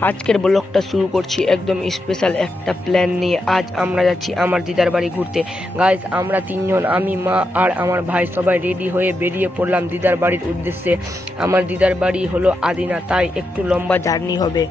আজকের ব্লগটা শুরু করছি একদম স্পেশাল একটা প্ল্যান নিয়ে। আজ আমরা যাচ্ছি আমার দিদার বাড়ি ঘুরতে। গাইজ আমরা তিনজন, আমি, মা আর আমার ভাই সবাই রেডি হয়ে বেরিয়ে পড়লাম দিদার বাড়ির উদ্দেশ্যে। আমার দিদার বাড়ি হলো আদিনা, তাই একটু লম্বা জার্নি হবে।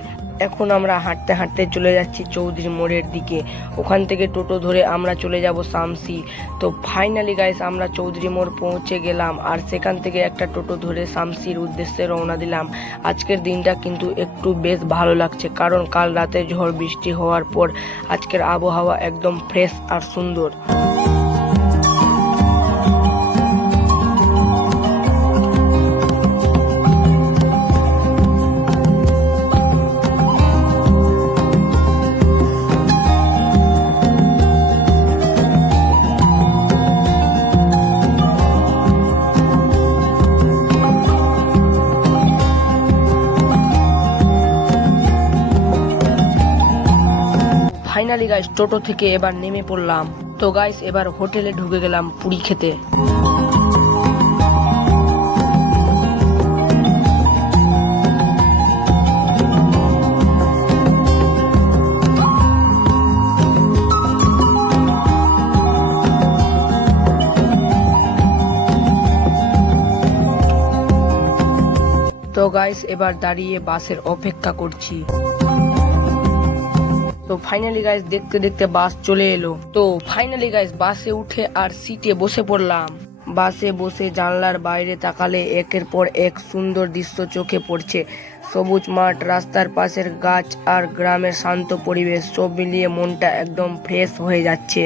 এখন আমরা হাঁটতে হাঁটতে চলে যাচ্ছি চৌধুরী মোড়ের দিকে। ওখান থেকে টোটো ধরে আমরা চলে যাব শামসি। তো ফাইনালি গাইস আমরা চৌধুরী মোড় পৌঁছে গেলাম, আর সেখান থেকে একটা টোটো ধরে শামসির উদ্দেশ্যে রওনা দিলাম। আজকের দিনটা কিন্তু একটু বেশ ভালো লাগছে, কারণ কাল রাতে ঝড় বৃষ্টি হওয়ার পর আজকের আবহাওয়া একদম ফ্রেশ আর সুন্দর। ফাইনালি গাইস টোটো থেকে এবার নেমে পড়লাম। তো গাইস এবার হোটেলে ঢুকে গেলাম পুরি খেতে। তো গাইস এবার দাঁড়িয়ে বাসের অপেক্ষা করছি। তো ফাইনালি গাইস দেখতে দেখতে বাস চলে এলো। তো ফাইনালি গাইস বাসে উঠে আর সিটে বসে পড়লাম। বাসে বসে জানলার বাইরে তাকালে একের পর এক সুন্দর দৃশ্য চোখে পড়ছে। সবুজ মাঠ, রাস্তার পাশের গাছ আর গ্রামের শান্ত পরিবেশ, সব মিলিয়ে মনটা একদম ফ্রেশ হয়ে যাচ্ছে।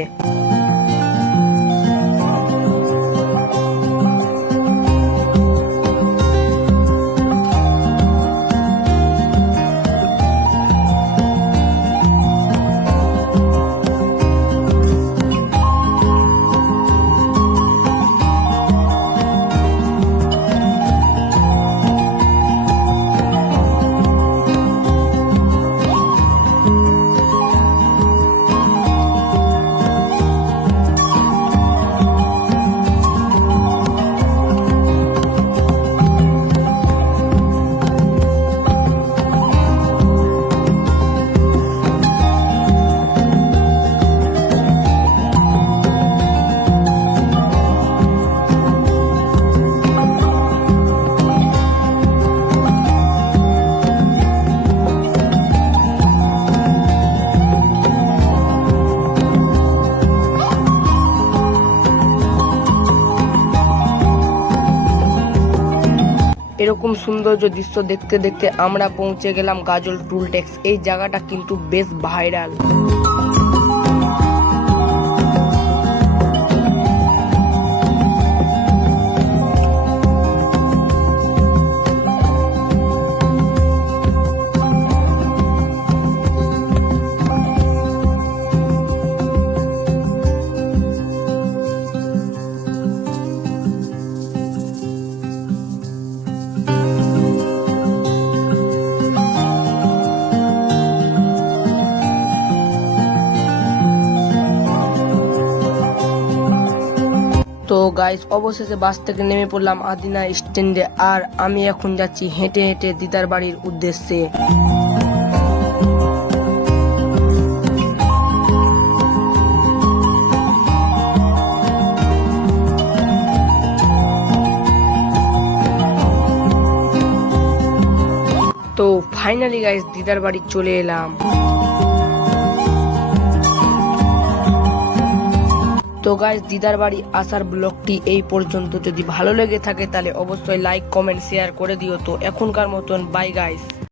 এরকম সৌন্দর্য দৃশ্য দেখতে দেখতে আমরা পৌঁছে গেলাম গাজল টুল ট্যাক্স। এই জায়গাটা কিন্তু বেশ ভাইরাল। তো গাইস অবশেষে বাস থেকে নেমে পড়লাম আদিনা স্ট্যান্ডে, আর আমি এখন যাচ্ছি হেঁটে হেঁটে দিদার বাড়ির উদ্দেশ্যে। তো ফাইনালি গাইস দিদার বাড়ি চলে এলাম। তো গাইস দিদার বাড়ি আসার ব্লগটি এই পর্যন্ত। যদি ভালো লেগে থাকে তাহলে অবশ্যই লাইক, কমেন্ট, শেয়ার করে দিও। তো এখনকার মতন বাই গাইস।